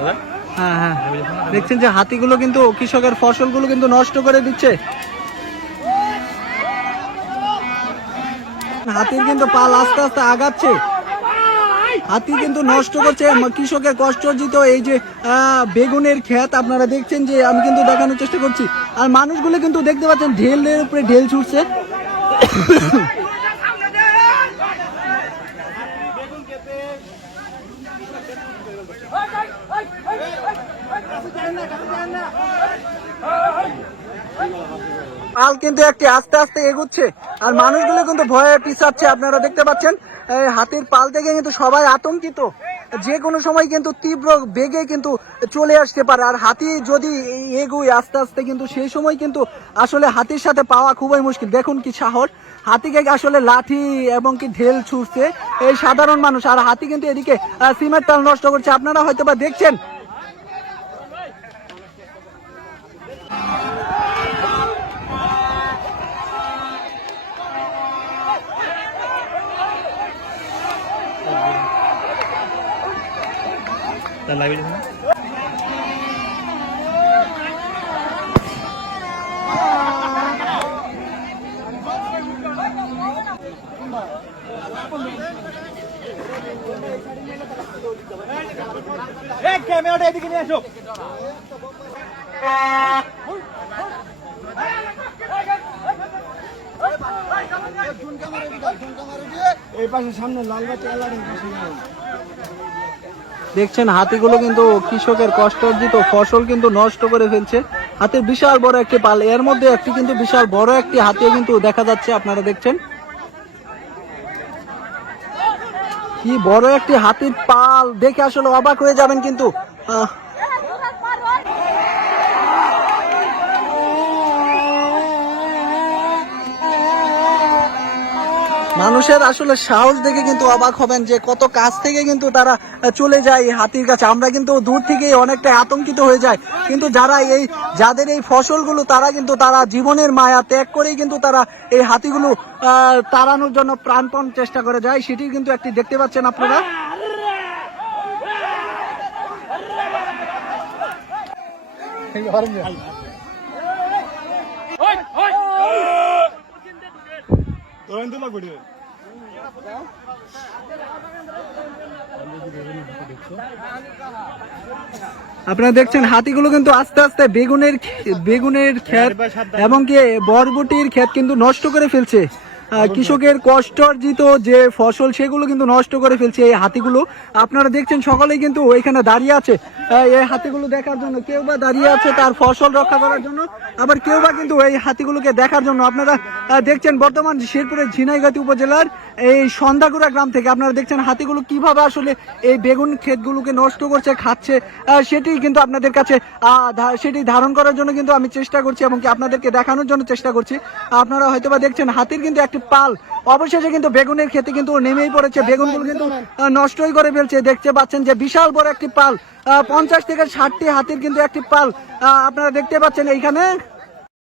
হ্যাঁ হ্যাঁ, দেখছেন যে হাতিগুলো কিন্তু কৃষকের ফসলগুলো কিন্তু নষ্ট করে দিচ্ছে। হাতির কিন্তু পাল আস্তে আস্তে আগাচ্ছে, হাতি কিন্তু নষ্ট করছে কৃষকের কষ্টার্জিত এই যে বেগুনের ক্ষেত। আপনারা দেখছেন যে আমি কিন্তু দেখানোর চেষ্টা করছি, আর মানুষগুলো কিন্তু দেখতে পাচ্ছেন ঢেলের উপরে ঢেল ছুটছে। পাল কিন্তু একটি আস্তে আস্তে এগুচ্ছে, আর মানুষগুলো কিন্তু ভয়ে পিছাচ্ছে। আপনারা দেখতে পাচ্ছেন হাতির পাল থেকে কিন্তু সবাই আতঙ্কিত, যে কোনো সময় কিন্তু তীব্র বেগে কিন্তু চলে আসতে পারে। আর হাতি যদি এগোয় আস্তে আস্তে, কিন্তু সেই সময় কিন্তু আসলে হাতির সাথে পাওয়া খুবই মুশকিল। দেখুন কি সাহস, হাতিকে আসলে লাঠি এবং কি ঢেল ছুটছে এই সাধারণ মানুষ, আর হাতি কিন্তু এদিকে সিমেন্ট তাল নষ্ট করছে। আপনারা হয়তো বা দেখছেন। ক্যামেরাটা এদিকে নিয়ে আসো। দেখছেন হাতিগুলো কিন্তু কৃষকের কষ্টার্জিত ফসল কিন্তু নষ্ট করে ফেলছে। হাতির বিশাল বড় একটি পাল, এর মধ্যে একটি কিন্তু বিশাল বড় একটি হাতিও কিন্তু দেখা যাচ্ছে। আপনারা দেখছেন কি বড় একটি হাতির পাল, দেখে আসলে অবাক হয়ে যাবেন। কিন্তু মানুষের আসলে সাহস দেখে কিন্তু অবাক হবেন যে কত কাছ থেকে কিন্তু তারা চলে যায় হাতির কাছে। আমরা কিন্তু দূর থেকেই অনেকটা আতঙ্কিত হয়ে যায়, কিন্তু যাদের এই ফসলগুলো তারা কিন্তু তারা জীবনের মায়া ত্যাগ করেই কিন্তু তারা এই হাতিগুলো তাড়ানোর জন্য প্রাণপণ চেষ্টা করে যায়। সেটি কিন্তু একটি দেখতে পাচ্ছেন আপনারা। আপনারা দেখছেন হাতিগুলো কিন্তু আস্তে আস্তে বেগুনের ক্ষেত এবং কি বরবটির ক্ষেত কিন্তু নষ্ট করে ফেলছে। কৃষকের কষ্টার্জিত যে ফসল সেগুলো কিন্তু নষ্ট করে ফেলছে এই হাতিগুলো। আপনারা দেখছেন সকলেই কিন্তু ওইখানে দাঁড়িয়ে আছে এই হাতিগুলো দেখার জন্য। কেউ বা দাঁড়িয়ে আছে তার ফসল রক্ষা করার জন্য, আবার কেউ বা কিন্তু এই হাতিগুলোকে দেখার জন্য। আপনারা দেখছেন বর্তমান শেরপুরের ঝিনাইগাতি উপজেলার এই সন্ধ্যাগুড়া গ্রাম থেকে আপনারা দেখছেন হাতিগুলো কিভাবে আসলে এই বেগুন ক্ষেতগুলোকে নষ্ট করছে, খাচ্ছে। সেটি কিন্তু আপনাদের কাছে সেটি ধারণ করার জন্য কিন্তু আমি চেষ্টা করছি এবং কি আপনাদেরকে দেখানোর জন্য চেষ্টা করছি। আপনারা হয়তোবা দেখছেন হাতির কিন্তু একটি পাল অবশেষে কিন্তু বেগুনের ক্ষেতে কিন্তু নেমেই পড়েছে, বেগুনগুলো কিন্তু নষ্টই করে ফেলছে। দেখতে পাচ্ছেন যে বিশাল বড় একটি পাল, 50 থেকে 60টি হাতির কিন্তু একটি পাল আপনারা দেখতে পাচ্ছেন এইখানে।